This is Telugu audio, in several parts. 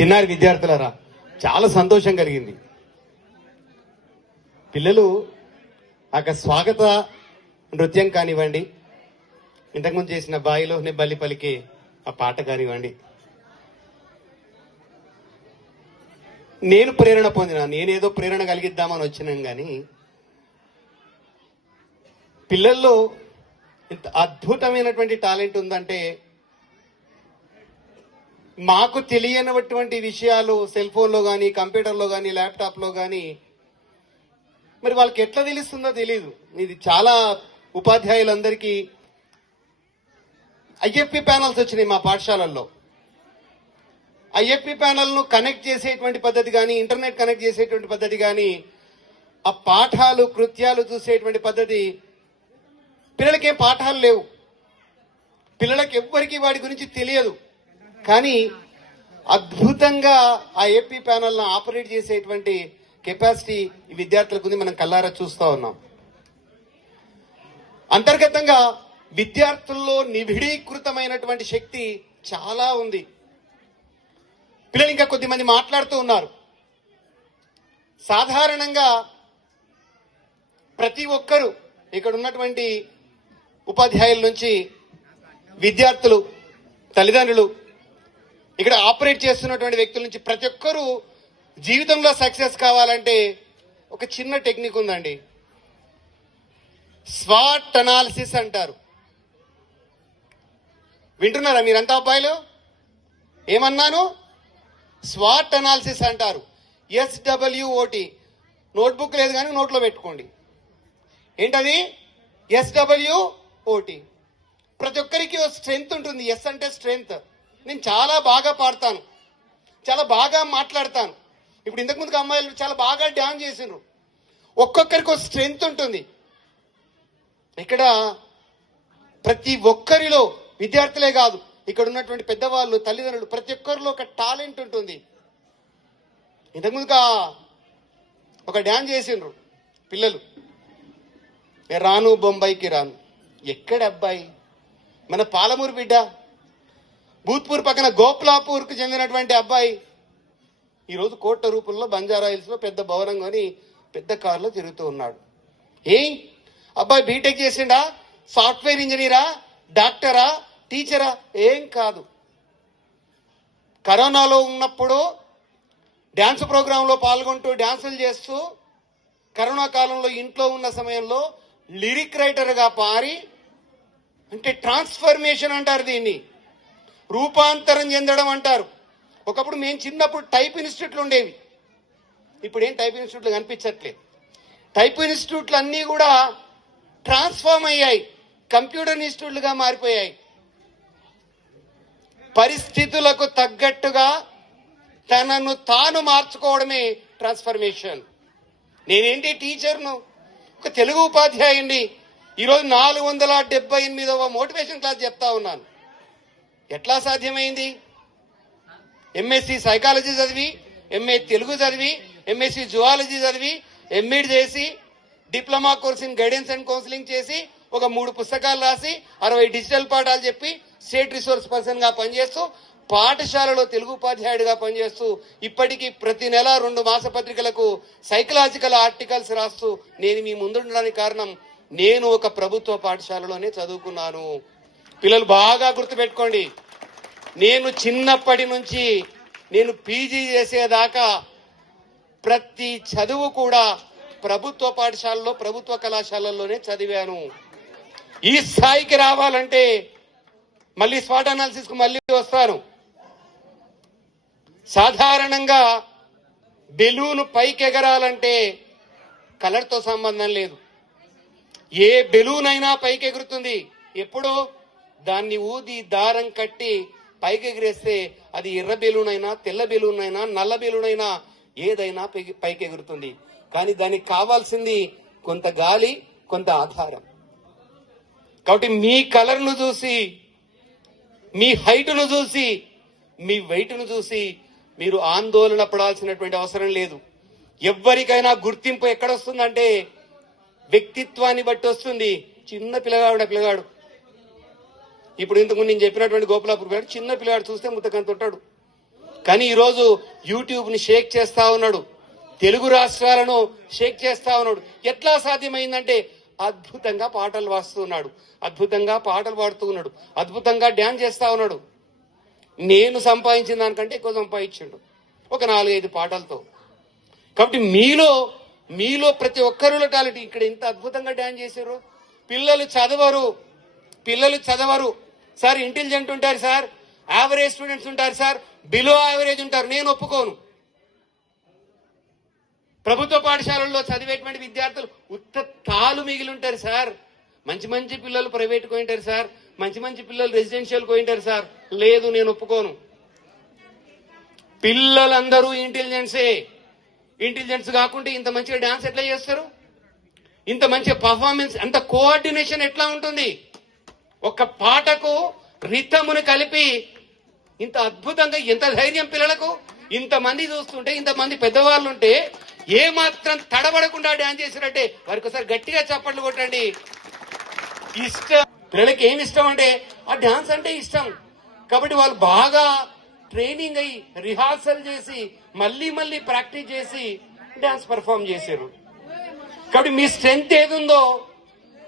చిన్నారి విద్యార్థులారా, చాలా సంతోషం కలిగింది. పిల్లలు స్వాగత నృత్యం కానివ్వండి, ఇంతకుముందు చేసిన బాయిలో నిబ్బల్లి పలికి ఆ పాట కానివ్వండి, నేను ప్రేరణ పొందిన, నేనేదో ప్రేరణ కలిగిద్దామని వచ్చినాం. కానీ పిల్లల్లో ఇంత అద్భుతమైనటువంటి టాలెంట్ ఉందంటే, మాకు తెలియనటువంటి విషయాలు సెల్ ఫోన్లో కానీ, కంప్యూటర్లో కానీ, ల్యాప్టాప్లో కానీ మరి వాళ్ళకి ఎట్లా తెలుస్తుందో తెలియదు. ఇది చాలా ఉపాధ్యాయులందరికీ ఐఎఫ్పి ప్యానల్స్ వచ్చినాయి మా పాఠశాలల్లో. ఐఎఫ్పి ప్యానల్ను కనెక్ట్ చేసేటువంటి పద్ధతి కానీ, ఇంటర్నెట్ కనెక్ట్ చేసేటువంటి పద్ధతి కానీ, ఆ పాఠాలు కృత్యాలు చూసేటువంటి పద్ధతి, పిల్లలకేం పాఠాలు లేవు, పిల్లలకి ఎవ్వరికి వాడి గురించి తెలియదు. కానీ అద్భుతంగా ఆ ఏపీ ప్యానల్ను ఆపరేట్ చేసేటువంటి కెపాసిటీ ఈ విద్యార్థులకు ఉంది. మనం కల్లారా చూస్తూ ఉన్నాం. అంతర్గతంగా విద్యార్థుల్లో నిబిడీకృతమైనటువంటి శక్తి చాలా ఉంది. పిల్లలు ఇంకా కొద్దిమంది మాట్లాడుతూ ఉన్నారు. సాధారణంగా ప్రతి ఒక్కరూ ఇక్కడ ఉన్నటువంటి ఉపాధ్యాయుల నుంచి విద్యార్థులు, తల్లిదండ్రులు, ఇక్కడ ఆపరేట్ చేస్తున్నటువంటి వ్యక్తుల నుంచి ప్రతి ఒక్కరూ జీవితంలో సక్సెస్ కావాలంటే ఒక చిన్న టెక్నిక్ ఉందండి. స్వాట్ అనాలిసిస్ అంటారు. వింటున్నారా మీరంతా అబ్బాయిలు? ఏమన్నాను? స్వాట్ అనాలిసిస్ అంటారు. SWOT. నోట్బుక్ లేదు కానీ నోట్లో పెట్టుకోండి. ఏంటది? SWOT. ప్రతి ఒక్కరికి ఒక స్ట్రెంగ్త్ ఉంటుంది. ఎస్ అంటే స్ట్రెంగ్త్. నేను చాలా బాగా పాడతాను, చాలా బాగా మాట్లాడతాను. ఇప్పుడు ఇంతకుముందుకు అమ్మాయిలు చాలా బాగా డాన్స్ చేసిండ్రు. ఒక్కొక్కరికి ఒక స్ట్రెంగ్త్ ఉంటుంది. ఇక్కడ ప్రతి ఒక్కరిలో, విద్యార్థులే కాదు, ఇక్కడ ఉన్నటువంటి పెద్దవాళ్ళు, తల్లిదండ్రులు, ప్రతి ఒక్కరిలో ఒక టాలెంట్ ఉంటుంది. ఇంతకుముందుగా ఒక డాన్స్ చేసిండ్రు పిల్లలు. రాను బొంబాయికి రాను. ఎక్కడ అబ్బాయి? మన పాలమూరు బిడ్డ, భూత్పూర్ పక్కన గోప్లాపూర్కు చెందినటువంటి అబ్బాయి ఈరోజు కోట్ల రూపంలో బంజారా హిల్స్ లో పెద్ద భవనం కొని పెద్ద కారులో తిరుగుతూ ఉన్నాడు. అబ్బాయి బీటెక్ చేసిండా? సాఫ్ట్వేర్ ఇంజనీరా? డాక్టరా? టీచరా? ఏం కాదు. కరోనాలో ఉన్నప్పుడు డ్యాన్స్ ప్రోగ్రాంలో పాల్గొంటూ డ్యాన్సులు చేస్తూ, కరోనా కాలంలో ఇంట్లో ఉన్న సమయంలో లిరిక్ రైటర్గా పారి, అంటే ట్రాన్స్ఫర్మేషన్ అంటారు దీన్ని, రూపాంతరం చెందడం అంటారు. ఒకప్పుడు మేము చిన్నప్పుడు టైప్ ఇన్స్టిట్యూట్లు ఉండేవి. ఇప్పుడు ఏం టైప్ ఇన్స్టిట్యూట్లు కనిపించట్లేదు. టైప్ ఇన్స్టిట్యూట్లు అన్నీ కూడా ట్రాన్స్ఫార్మ్ అయ్యాయి, కంప్యూటర్ ఇన్స్టిట్యూట్లుగా మారిపోయాయి. పరిస్థితులకు తగ్గట్టుగా తనను తాను మార్చుకోవడమే ట్రాన్స్ఫర్మేషన్. నేనేంటి టీచర్ను, ఒక తెలుగు ఉపాధ్యాయుడిని. ఈరోజు 478వ మోటివేషన్ క్లాస్ చెప్తా ఉన్నాను. ఎట్లా సాధ్యమైంది? MSc సైకాలజీ చదివి, MA తెలుగు చదివి, MSc జువాలజీ చదివి, MEd చేసి, diploma course in guidance and counselling చేసి, ఒక 3 పుస్తకాలు రాసి, 60 డిజిటల్ పాఠాలు చెప్పి, స్టేట్ రిసోర్స్ పర్సన్ గా పనిచేస్తూ, పాఠశాలలో తెలుగు ఉపాధ్యాయుడిగా పనిచేస్తూ, ఇప్పటికీ ప్రతి నెల 2 మాసపత్రికలకు సైకలాజికల్ ఆర్టికల్స్ రాస్తూ నేను మీ ముందుండడానికి కారణం, నేను ఒక ప్రభుత్వ పాఠశాలలోనే చదువుకున్నాను. పిల్లలు బాగా గుర్తుపెట్టుకోండి. నేను చిన్నప్పటి నుంచి నేను PG చేసేదాకా ప్రతి చదువు కూడా ప్రభుత్వ పాఠశాలలో, ప్రభుత్వ కళాశాలల్లోనే చదివాను. ఈ స్థాయికి రావాలంటే మళ్ళీ స్వాట్ అనాలిసిస్ కు మళ్ళీ వస్తాను. సాధారణంగా బెలూన్ పైకి ఎగరాలంటే కలర్తో సంబంధం లేదు. ఏ బెలూన్ అయినా పైకి ఎగురుతుంది. ఎప్పుడు దాన్ని ఊది దారం కట్టి పైకి ఎగిరేస్తే అది ఎర్ర బెలూన్ అయినా, తెల్ల బెలూన్ అయినా, నల్ల బెలూన్ అయినా, ఏదైనా పైకి ఎగురుతుంది. కానీ దానికి కావాల్సింది కొంత గాలి, కొంత ఆధారం. కాబట్టి మీ కలర్ను చూసి, మీ హైట్ను చూసి, మీ వెయిట్ను చూసి మీరు ఆందోళన పడాల్సినటువంటి అవసరం లేదు. ఎవ్వరికైనా గుర్తింపు ఎక్కడొస్తుందంటే వ్యక్తిత్వాన్ని బట్టి వస్తుంది. చిన్న పిల్లగాడు ఇప్పుడు ఇంతకు నేను చెప్పినటువంటి గోపాలపురం చిన్న పిల్లగాడు చూస్తే ముత్తకంత ఉంటాడు. కానీ ఈరోజు యూట్యూబ్ ని షేక్ చేస్తా ఉన్నాడు, తెలుగు రాష్ట్రాలను షేక్ చేస్తా ఉన్నాడు. ఎట్లా సాధ్యమైందంటే అద్భుతంగా పాటలు వాస్తున్నాడు, అద్భుతంగా పాటలు పాడుతూ ఉన్నాడు, అద్భుతంగా డ్యాన్స్ చేస్తా ఉన్నాడు. నేను సంపాదించిన దానికంటే ఎక్కువ సంపాదించాడు ఒక 4-5 పాటలతో. కాబట్టి మీలో ప్రతి ఒక్కరిలో టాలెంట్. ఇక్కడ ఇంత అద్భుతంగా డ్యాన్స్ చేశారు. పిల్లలు చదవరు సార్, ఇంటెలిజెంట్ ఉంటారు సార్, యావరేజ్ స్టూడెంట్స్ ఉంటారు సార్, బిలో యావరేజ్ ఉంటారు. నేను ఒప్పుకోను. ప్రభుత్వ పాఠశాలల్లో చదివేటువంటి విద్యార్థులు తాలు మిగిలి ఉంటారు సార్. మంచి పిల్లలు ప్రైవేట్ పోయింటారు సార్, మంచి పిల్లలు రెసిడెన్షియల్ పోయింటారు సార్. లేదు, నేను ఒప్పుకోను. పిల్లలందరూ ఇంటెలిజెన్స్ కాకుంటే ఇంత మంచిగా డాన్స్ ఎట్లా చేస్తారు? ఇంత మంచి పర్ఫార్మెన్స్, అంత కోఆర్డినేషన్ ఎట్లా ఉంటుంది? ఒక పాటకు రిథమును కలిపి ఇంత అద్భుతంగా, ఎంత ధైర్యం పిల్లలకు! ఇంతమంది చూస్తుంటే, ఇంతమంది పెద్దవాళ్ళు ఉంటే ఏ మాత్రం తడబడకుండా డాన్స్ చేసినట్టే వారికి ఒకసారి గట్టిగా చప్పట్లు కొట్టండి. ఇష్టం పిల్లలకి ఏమి ఇష్టం అంటే ఆ డాన్స్ అంటే ఇష్టం. కాబట్టి వాళ్ళు బాగా ట్రైనింగ్ అయ్యి రిహార్సల్ చేసి మళ్ళీ ప్రాక్టీస్ చేసి డాన్స్ పర్ఫామ్ చేశారు. కాబట్టి మీ స్ట్రెంగ్త్ ఏదుందో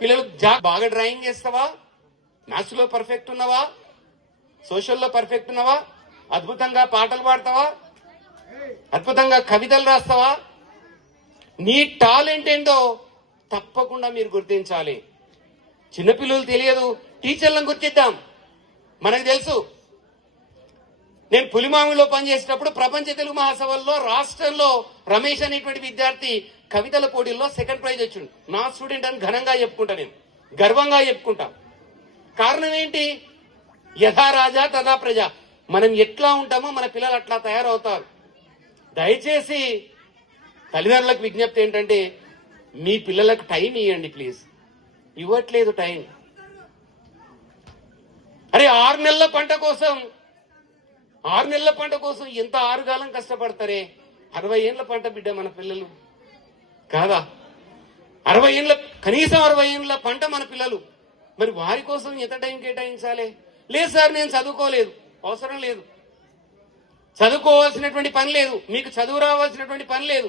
పిల్లలు బాగా డ్రాయింగ్ చేస్తావా, మ్యాథ్స్ లో పర్ఫెక్ట్ ఉన్నావా, సోషల్లో పర్ఫెక్ట్ ఉన్నావా, అద్భుతంగా పాటలు పాడతావా, అద్భుతంగా కవితలు రాస్తావా, నీ టాలెంట్ ఏంటో తప్పకుండా మీరు గుర్తించాలి. చిన్నపిల్లలు తెలియదు, టీచర్లను గుర్తిద్దాం. మనకు తెలుసు. నేను పులిమామిలో పనిచేసేటప్పుడు ప్రపంచ తెలుగు మహాసభల్లో రాష్ట్రంలో రమేష్ అనేటువంటి విద్యార్థి కవితల పోటీల్లో 2nd ప్రైజ్ వచ్చిండు. నా స్టూడెంట్ అని ఘనంగా చెప్పుకుంటా, నేను గర్వంగా చెప్పుకుంటా. కారణం ఏంటి? యథా రాజా తథా ప్రజ. మనం ఎట్లా ఉంటామో మన పిల్లలు అట్లా తయారవుతారు. దయచేసి తల్లిదండ్రులకు విజ్ఞప్తి ఏంటంటే మీ పిల్లలకు టైం ఇవ్వండి ప్లీజ్. ఇవ్వట్లేదు టైం. అరే 6 నెలల పంట కోసం ఎంత ఆరుగాలం కష్టపడతారే. 60 ఏళ్ల పంట బిడ్డ మన పిల్లలు కాదా? 60 ఏళ్ల, కనీసం 60 ఏళ్ల పంట మన పిల్లలు. మరి వారి కోసం ఎంత టైం కేటాయించాలి? లేదు సార్, నేను చదువుకోలేదు. అవసరం లేదు. చదువుకోవాల్సినటువంటి పని లేదు, మీకు చదువు రావాల్సినటువంటి పని లేదు.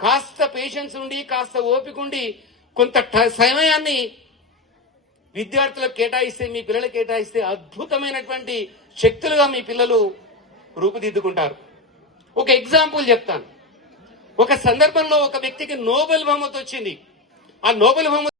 కాస్త పేషెన్స్ ఉండి, కాస్త ఓపిక ఉండి, కొంత సమయాన్ని విద్యార్థులకు కేటాయిస్తే, మీ పిల్లలకు కేటాయిస్తే అద్భుతమైనటువంటి శక్తులుగా మీ పిల్లలు రూపుదిద్దుకుంటారు. ఒక ఎగ్జాంపుల్ చెప్తాను. ఒక సందర్భంలో ఒక వ్యక్తికి నోబెల్ బహుమతి వచ్చింది. ఆ నోబెల్ బహుమతి